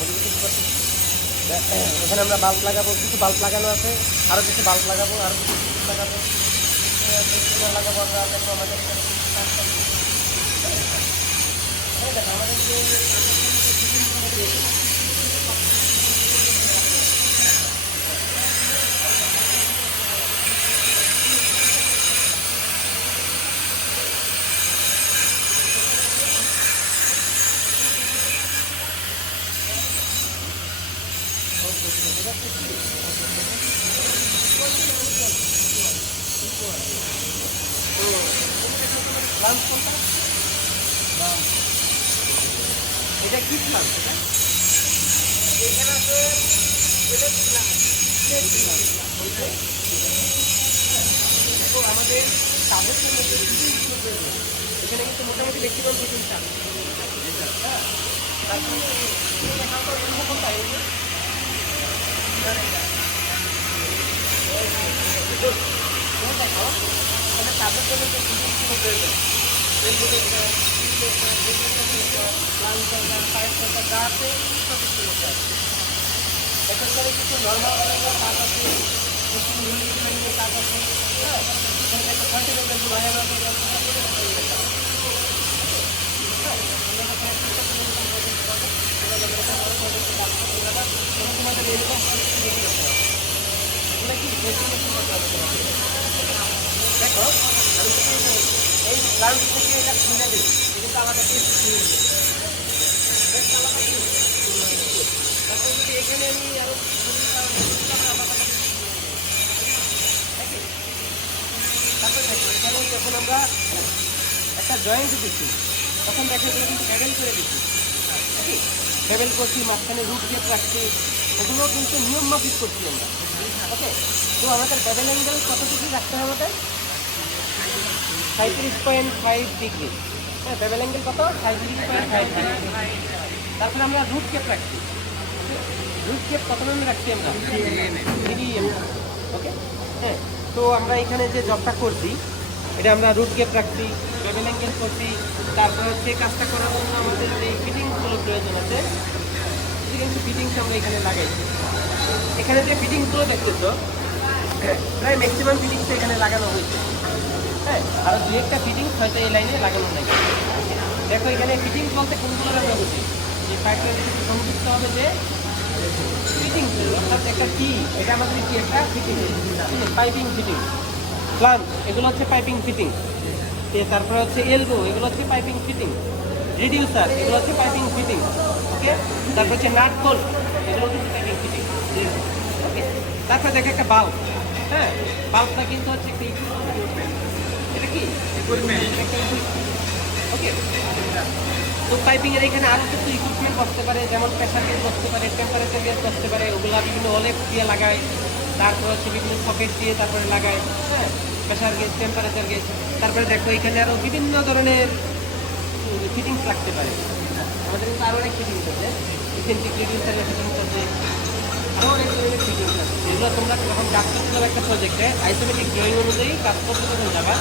Modification করতেছি এখানে আমরা বাল্ব লাগাবো, কিছু বাল্ব লাগানো আছে আরও কিছু বাল্ব লাগাবো আরও কিছু লাগাবো লাগাবো আমরা আমাদের কিছু করছি। আমাদের এটা কি এটা এখানে আমাদের কাজের জন্য যে ফিটিংস করতে হবে, এখানে কিন্তু মোটামুটি পান ফিটিংস আছে হ্যাঁ তারপরে এখানকার কিছু নর্মাল কাজ আছে কিছু ইউনিটের কাজ আছে হ্যাঁ এখানে একটা কন্টিনেন্টাল লাগানো আছে তোমাদের এরকম এটা কি দেখো কিন্তু এই ক্লাউড থেকে এটা খুলে দিই তারপর যদি এখানে আমি আরও তারপর যখন আমরা একটা জয়েন্ট দিচ্ছি তখন দেখা কিন্তু বেবেল করে দিচ্ছি নাকি করছি মাঝখানে রুট গেট রাখছি এগুলো কিন্তু নিয়ম মাফিক করছি আমরা। ওকে? তো আমাদের বেবেল অ্যাঙ্গেল কত ডিগ্রি রাখতে হবে আমাদের সাঁত্রিশ পয়েন্ট ফাইভ ডিগ্রি হ্যাঁ বেবেল অ্যাঙ্গেল কত? সাঁত্রিশ পয়েন্ট ফাইভ ডিগ্রি তারপরে আমরা রুট কেপ রাখছি। রুট কেপ কত নামে রাখছি আমরা? DDM okay? হ্যাঁ তো আমরা এখানে যে জবটা করছি, এটা আমরা রুট কেপ রাখছি বেবেল অ্যাঙ্গেল করছি। তারপরে হচ্ছে কাজটা করার জন্য আমাদের যে ফিটিংসগুলো প্রয়োজন আছে। ফিটিংস আমরা এখানে লাগাইছি। এখানে যে ফিটিংসগুলো দেখতেছো প্রায় ম্যাক্সিমাম ফিটিংস এখানে লাগানো হয়েছে। হ্যাঁ আর দু একটা ফিটিংস হয়তো এই লাইনে লাগানো নাই। দেখো, এখানে ফিটিংস বলতে কোনগুলো আমরা বুঝি যে সাথে সংযুক্ত হবে যে ফিটিংস অর্থাৎ একটা কি এটা আমাদের কি একটা ফিটিং, পাইপিং ফিটিং। প্লান এগুলো হচ্ছে পাইপিং ফিটিং। তারপরে হচ্ছে এলবো, এগুলো হচ্ছে পাইপিং ফিটিং। রিডিউসার এগুলো হচ্ছে পাইপিং ফিটিং ওকে তারপর হচ্ছে নাট হোল্ড এগুলো হচ্ছে পাইপিং ফিটিং ওকে তারপরে দেখো একটা বাল্ব হ্যাঁ? বাল্বটা কিন্তু হচ্ছে একটি এটা কি? ওকে তো পাইপিং এর এখানে আরও কিছু ইকুইপমেন্ট বসতে পারে যেমন প্রেশার গেজ বসতে পারে টেম্পারেচার গেজ বসতে পারে ওগুলো বিভিন্ন অলেপ দিয়ে লাগায় তারপর হচ্ছে বিভিন্ন সকেট দিয়ে তারপরে লাগায় হ্যাঁ? প্রেশার গেজ টেম্পারেচার গেজ তারপরে দেখো এখানে আরও বিভিন্ন ধরনের রাখতে পারে। আমাদের কিন্তু আরও অনেক ফিটিংস আছে। ইসেন্টিক রিডিউসারের ফিটিংস আছে আরও অনেক ধরনের ফিটিংস আছে। যেগুলো তোমরা যখন কাজ করতে যাবে একটা প্রজেক্টে আইসোমেটিক ড্রয়িং অনুযায়ী কাজ করতে যখন যাবা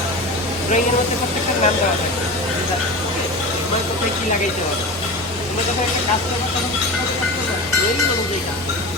ড্রয়িংয়ের মধ্যে প্রত্যেকটা নাম দেওয়া থাকে তোমার কোথায় কী লাগাইতে হবে। তোমরা যখন একটা কাজ করবে, তখন ড্রয়িং অনুযায়ী কাজ করবে।